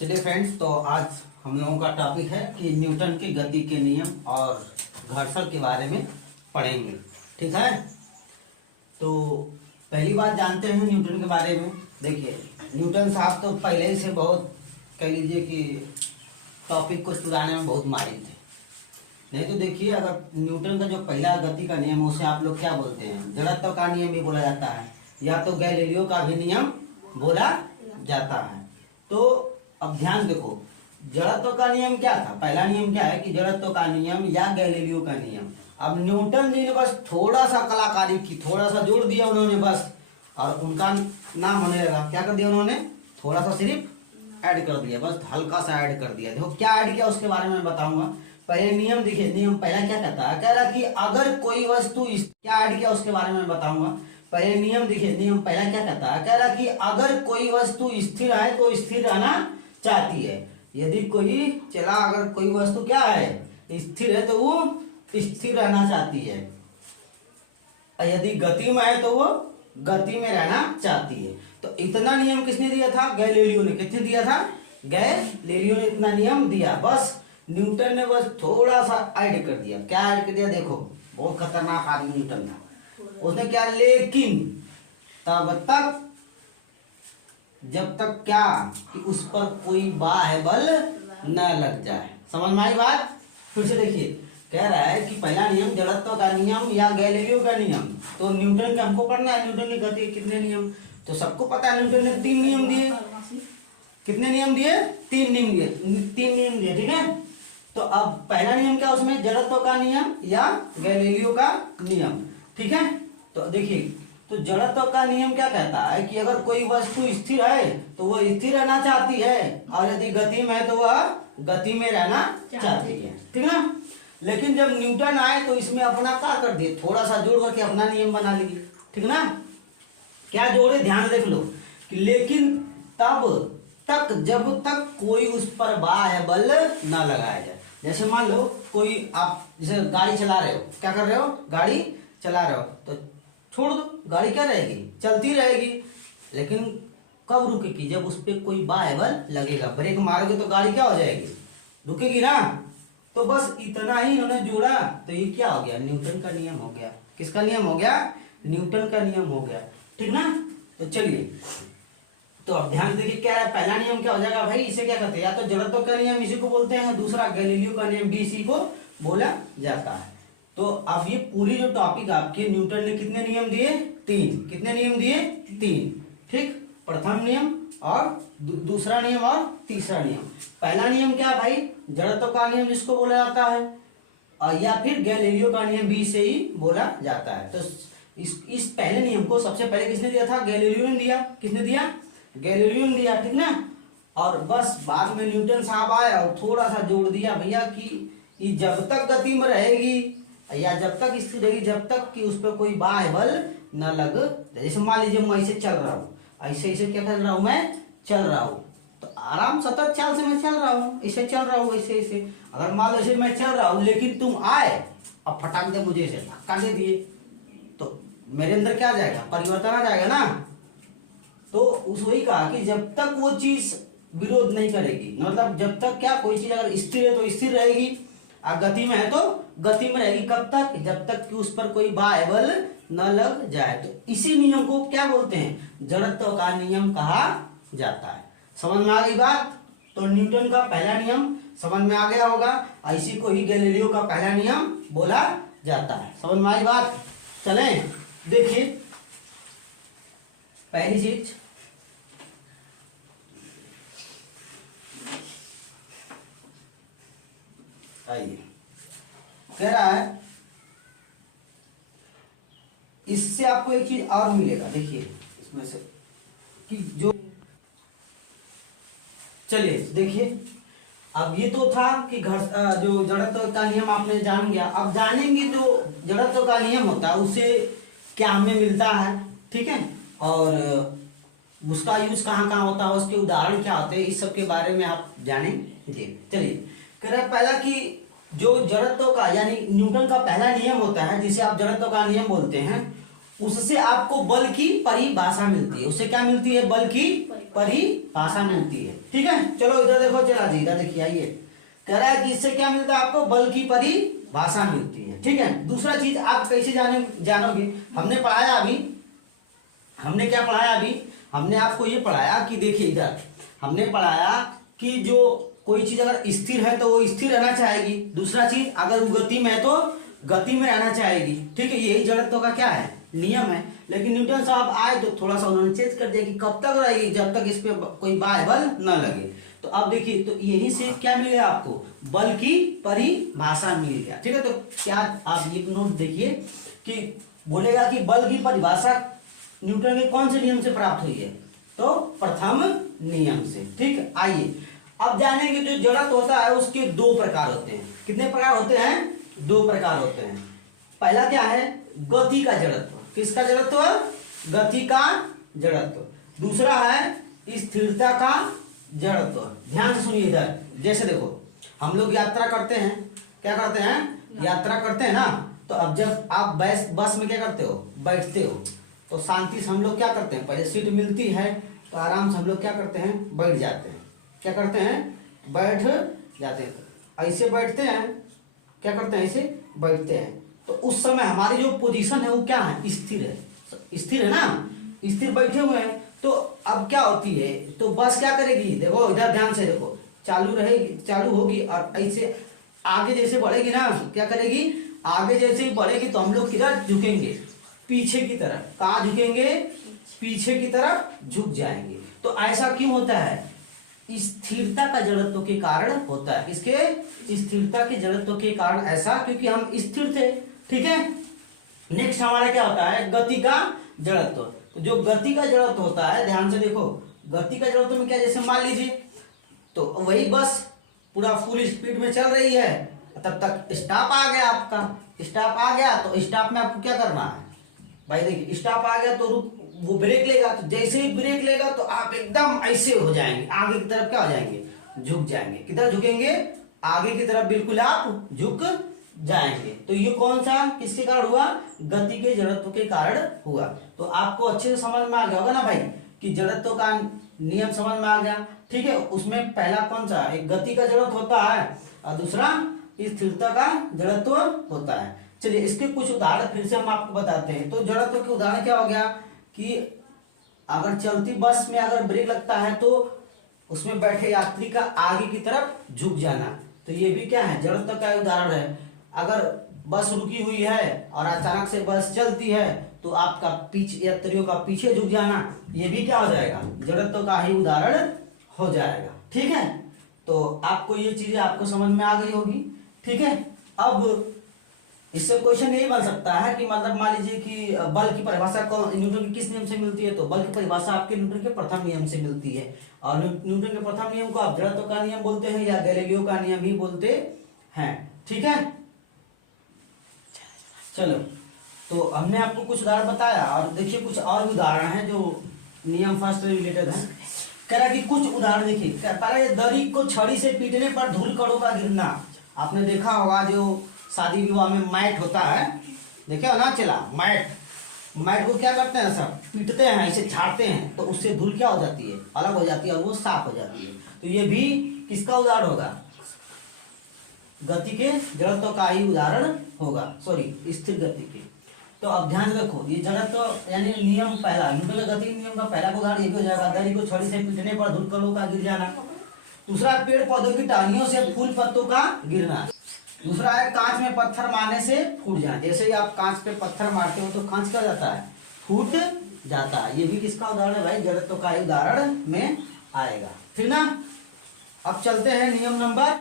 चलिए फ्रेंड्स, तो आज हम लोगों का टॉपिक है कि न्यूटन के गति के नियम और घर्षण के बारे में पढ़ेंगे। ठीक है, तो पहली बात जानते हैं न्यूटन के बारे में। देखिए, न्यूटन साहब तो पहले ही से बहुत कह लीजिए कि टॉपिक को सुधारने में बहुत माहिर थे। नहीं तो देखिए, अगर न्यूटन का जो पहला गति का नियम उसे आप लोग क्या बोलते हैं, जड़त्व का नियम भी बोला जाता है, या तो गैलीलियो का भी नियम बोला जाता है। तो अब ध्यान देखो, जड़त्व का नियम क्या था, पहला नियम क्या है कि जड़त्व का नियम या गैलीलियो का नियम। अब न्यूटन जी ने बस थोड़ा सा कलाकारी की, थोड़ा सा जोड़ दिया उन्होंने बस, और उनका नाम होने लगा। क्या कर दिया उन्होंने, थोड़ा सा सिर्फ ऐड कर दिया, बस हल्का सा ऐड कर दिया। देखो क्या ऐड किया उसके बारे में बताऊंगा। पहले नियम देखिए, नियम पहला क्या कहता है, कह रहा कि अगर कोई वस्तु क्या ऐड किया उसके बारे में बताऊंगा। पहले नियम देखिए, नियम पहला क्या कहता है, कह रहा कि अगर कोई वस्तु स्थिर है तो स्थिर रहना चाहती है। यदि कोई चला, अगर कोई वस्तु क्या है, स्थिर है तो वो स्थिर रहना चाहती है, और यदि गति में है तो वो गति में रहना चाहती है। तो इतना नियम किसने दिया था, गैलीलियो ने। किसने दिया था, गैलीलियो ने इतना नियम दिया। बस न्यूटन ने बस थोड़ा सा ऐड कर दिया। क्या ऐड कर दिया, देखो बहुत खतरनाक आदमी न्यूटन था। उसने क्या, लेकिन तब तक जब तक क्या कि उस पर कोई बाह्य बल न लग जाए। समझ में आई बात। फिर से देखिए, कह रहा है कि पहला नियम जड़त्व का नियम या गैलीलियो का नियम। तो न्यूटन का हमको पढ़ना है, न्यूटन की गति के कितने नियम, तो सबको पता है न्यूटन ने 3 नियम दिए। कितने नियम दिए, 3 नियम दिए, 3 नियम दिए। ठीक है, तो अब पहला नियम क्या, उसमें जड़त्व का नियम या गैलीलियो का नियम। ठीक है, तो देखिए, तो जड़त्व का नियम क्या कहता है कि अगर कोई वस्तु स्थिर है तो वह स्थिर रहना चाहती है, और यदि गति में है तो वह गति में रहना चाहती है। ठीक है ना। लेकिन जब न्यूटन आए तो इसमें अपना क्या कर दिए, थोड़ा सा जोड़ करके अपना नियम बना लिए। ठीक ना, क्या जोड़े, ध्यान देख लो कि लेकिन तब तक जब तक कोई उस पर बाह्य बल न लगाया जाए। जैसे मान लो कोई, आप जैसे गाड़ी चला रहे हो, क्या कर रहे हो, गाड़ी चला रहे हो, तो छोड़ दो, गाड़ी क्या रहेगी, चलती रहेगी। लेकिन कब रुकेगी, जब उस पर कोई बाह्य बल लगेगा। ब्रेक मारोगे तो गाड़ी क्या हो जाएगी, रुकेगी ना। तो बस इतना ही इन्होंने जोड़ा, तो ये क्या हो गया, न्यूटन का नियम हो गया। किसका नियम हो गया, न्यूटन का नियम हो गया। ठीक ना। तो चलिए, तो अब ध्यान देखिए क्या है, पहला नियम क्या हो जाएगा भाई, इसे क्या कहते हैं, या तो जड़त्व का नियम इसी को बोलते हैं, दूसरा गैलीलियो का नियम भी इसी को बोला जाता है। तो अब ये पूरी जो टॉपिक आपके, न्यूटन ने कितने नियम दिए, 3। कितने नियम दिए, 3। ठीक, प्रथम नियम और दूसरा नियम और तीसरा नियम। पहला नियम क्या भाई, जड़त्व का नियम जिसको बोला जाता है, और या फिर गैलीलियो का नियम भी से ही बोला जाता है। तो इस पहले नियम को सबसे पहले किसने दिया था, गैलीलियो ने दिया। किसने दिया, गैलीलियो ने दिया। ठीक ना। और बस बाद में न्यूटन साहब आए और थोड़ा सा जोड़ दिया भैया कि ये जब तक गति में रहेगी या जब तक स्थिर रहेगी, जब तक कि उस पर कोई बाह्य बल न लग। जैसे मान लीजिए मैं ऐसे चल रहा हूँ, ऐसे ऐसे क्या कर रहा हूँ, मैं चल रहा हूँ, तो आराम सतत चाल से मैं चल रहा हूँ, ऐसे चल रहा हूँ, ऐसे ऐसे। अगर मान लो ऐसे मैं चल रहा हूँ, लेकिन तुम आए और फटाक दे मुझे ऐसे धक्का दे दिए, तो मेरे अंदर क्या आ जाएगा, परिवर्तन आ जाएगा ना। तो उस वही कहा कि जब तक वो चीज विरोध नहीं करेगी, मतलब जब तक क्या, कोई चीज अगर स्थिर है तो स्थिर रहेगी, और गति में है तो गति में रहेगी। कब तक, जब तक कि उस पर कोई बाह्य बल न लग जाए। तो इसी नियम को क्या बोलते हैं, जड़त्व का नियम कहा जाता है। समझ में आ गई बात। तो न्यूटन का पहला नियम समझ में आ गया होगा, इसी को ही गैलीलियो का पहला नियम बोला जाता है। समझ में आई बात। चले देखिए, पहली चीज, आइए, कह रहा है इससे आपको एक चीज और मिलेगा। देखिए इसमें से कि जो, चलिए देखिए, अब ये तो था कि जो जड़त्व का नियम आपने जान गया। अब जानेंगे जो जड़त्व का नियम होता है उससे क्या हमें मिलता है। ठीक है, और उसका यूज कहाँ कहाँ होता है, उसके उदाहरण क्या होते हैं, इस सब के बारे में आप जानेंगे। चलिए, कह रहा है पहला कि जो जड़त्व का यानी न्यूटन का पहला नियम होता है, जिसे आप जड़त्व का नियम बोलते हैं, उससे आपको बल की परिभाषा मिलती है। उससे क्या मिलती है, बल की परिभाषा मिलती है। ठीक है, चलो इधर देखो, चला जी इधर देखिए, आइए कह रहा है कि इससे क्या मिलता है आपको, बल की परिभाषा मिलती है। ठीक है, दूसरा चीज आप कैसे जानोगे, हमने पढ़ाया अभी, हमने क्या पढ़ाया अभी, हमने आपको ये पढ़ाया कि देखिए इधर हमने पढ़ाया कि जो कोई चीज अगर स्थिर है तो वो स्थिर रहना चाहेगी, दूसरा चीज अगर वो गति में है तो गति में रहना चाहेगी। ठीक है, यही जड़त्व का क्या है, नियम है। लेकिन न्यूटन साहब आए तो थोड़ा सा उन्होंने चेंज कर दिया कि कब तक रहेगी, जब तक इस पे कोई बाह्य बल न लगे। तो अब देखिए, तो यही से क्या मिल गया आपको, बल की परिभाषा मिल गया। ठीक है, तो क्या आप ये नोट देखिए कि बोलेगा कि बल की परिभाषा न्यूटन के कौन से नियम से प्राप्त हुई है, तो प्रथम नियम से। ठीक है, आइए अब जानेंगे जो जड़त्व होता है उसके दो प्रकार होते हैं। कितने प्रकार होते हैं, दो प्रकार होते हैं। पहला क्या है, गति का जड़त्व। किसका जड़त्व, गति का जड़त्व। दूसरा है स्थिरता का जड़त्व। ध्यान से सुनिए इधर, जैसे देखो हम लोग यात्रा करते हैं, क्या करते हैं, यात्रा करते हैं ना, तो अब जब आप बस में क्या करते हो, बैठते हो, तो शांति से हम लोग क्या करते हैं, पहले सीट मिलती है तो आराम से हम लोग क्या करते हैं, बैठ जाते हैं। क्या करते हैं, बैठ जाते हैं, ऐसे बैठते हैं, क्या करते हैं, ऐसे बैठते हैं। तो उस समय हमारी जो पोजीशन है वो क्या है, स्थिर है, स्थिर है ना, स्थिर बैठे हुए हैं। तो अब क्या होती है, तो बस क्या करेगी, देखो इधर ध्यान से देखो, चालू रहेगी, चालू होगी और ऐसे आगे जैसे बढ़ेगी ना, क्या करेगी, आगे जैसे ही बढ़ेगी तो हम लोग किधर झुकेंगे, पीछे की तरफ। कहाँ झुकेंगे, पीछे की तरफ झुक जाएंगे। तो ऐसा क्यों होता है, स्थिरता का जड़त्व के कारण होता है। इसके स्थिरता के जड़त्व के कारण ऐसा, क्योंकि हम स्थिर थे। ठीक है, नेक्स्ट हमारा क्या होता है, गति का जड़त्व। तो जो गति का जड़त्व होता है, ध्यान से देखो, गति का जड़त्व में क्या, जैसे मान लीजिए तो वही बस पूरा फुल स्पीड में चल रही है, तब तक स्टॉप आ गया, आपका स्टॉप आ गया, तो स्टॉप में आपको क्या करना है भाई, देखिए स्टॉप आ गया तो रुक, वो ब्रेक लेगा, तो जैसे ही ब्रेक लेगा तो आप एकदम ऐसे हो जाएंगे, आगे की तरफ क्या हो जाएंगे, झुक जाएंगे। किधर झुकेंगे, आगे की तरफ बिल्कुल आप झुक जाएंगे। तो ये कौन सा, किसके कारण हुआ, गति के जड़त्व के कारण हुआ। तो आपको अच्छे से समझ में आ गया होगा ना भाई कि जड़त्व का नियम समझ में आ गया। ठीक है, उसमें पहला कौन सा, एक गति का जड़त्व होता है और दूसरा स्थिरता का जड़त्व होता है। चलिए इसके कुछ उदाहरण फिर से हम आपको बताते हैं। तो जड़त्व के उदाहरण क्या हो गया कि अगर चलती बस में अगर ब्रेक लगता है तो उसमें बैठे यात्री का आगे की तरफ झुक जाना, तो ये भी क्या है, जड़त्व का उदाहरण है। अगर बस रुकी हुई है और अचानक से बस चलती है तो आपका पीछे, यात्रियों का पीछे झुक जाना, ये भी क्या हो जाएगा, जड़त्व का ही उदाहरण हो जाएगा। ठीक है, तो आपको ये चीजें आपको समझ में आ गई होगी। ठीक है, अब इससे क्वेश्चन यही बन सकता है कि मतलब मान लीजिए कि बल की परिभाषा न्यूटन के किस नियम से मिलती है, तो बल की परिभाषा आपके न्यूटन के प्रथम नियम से मिलती है। और न्यूटन के प्रथम नियम को आप जड़त्व का नियम बोलते हैं या गैलीलियो का नियम ही बोलते हैं। ठीक है, चलो तो हमने आपको कुछ उदाहरण बताया और देखिए कुछ और उदाहरण हैं जो नियम फर्स्ट से रिलेटेड है। कह रहा कि कुछ उदाहरण देखिए, पहला ये दरी को छड़ी से पीटने पर धूल कणों का गिरना। आपने देखा होगा जो शादी विवाह में मैट होता है, देखे हो ना, चला मैट को क्या करते हैं, सब पीटते हैं, ऐसे झाड़ते हैं, तो उससे धूल क्या हो जाती है, अलग हो जाती है और वो साफ हो जाती है। तो ये भी किसका उदाहरण होगा, गति के जड़त्व का ही उदाहरण होगा, सॉरी स्थिर गति के। तो अब ध्यान रखो, ये जड़त्व यानी नियम पहला, न्यूटन का गति नियम का पहला उदाहरण ये भी हो जाएगा, दरी को छड़ी से पीटने पर धूल कणों का गिर जाना। दूसरा पेड़ पौधों की टहनियों से फूल पत्तों का गिरना। दूसरा है कांच में पत्थर मारने से फूट जाना। जैसे ही आप कांच पे पत्थर मारते हो तो कांच क्या जाता है, फूट जाता है। ये भी किसका उदाहरण है भाई, जड़त्व का ही उदाहरण में आएगा। फिर ना अब चलते हैं नियम नंबर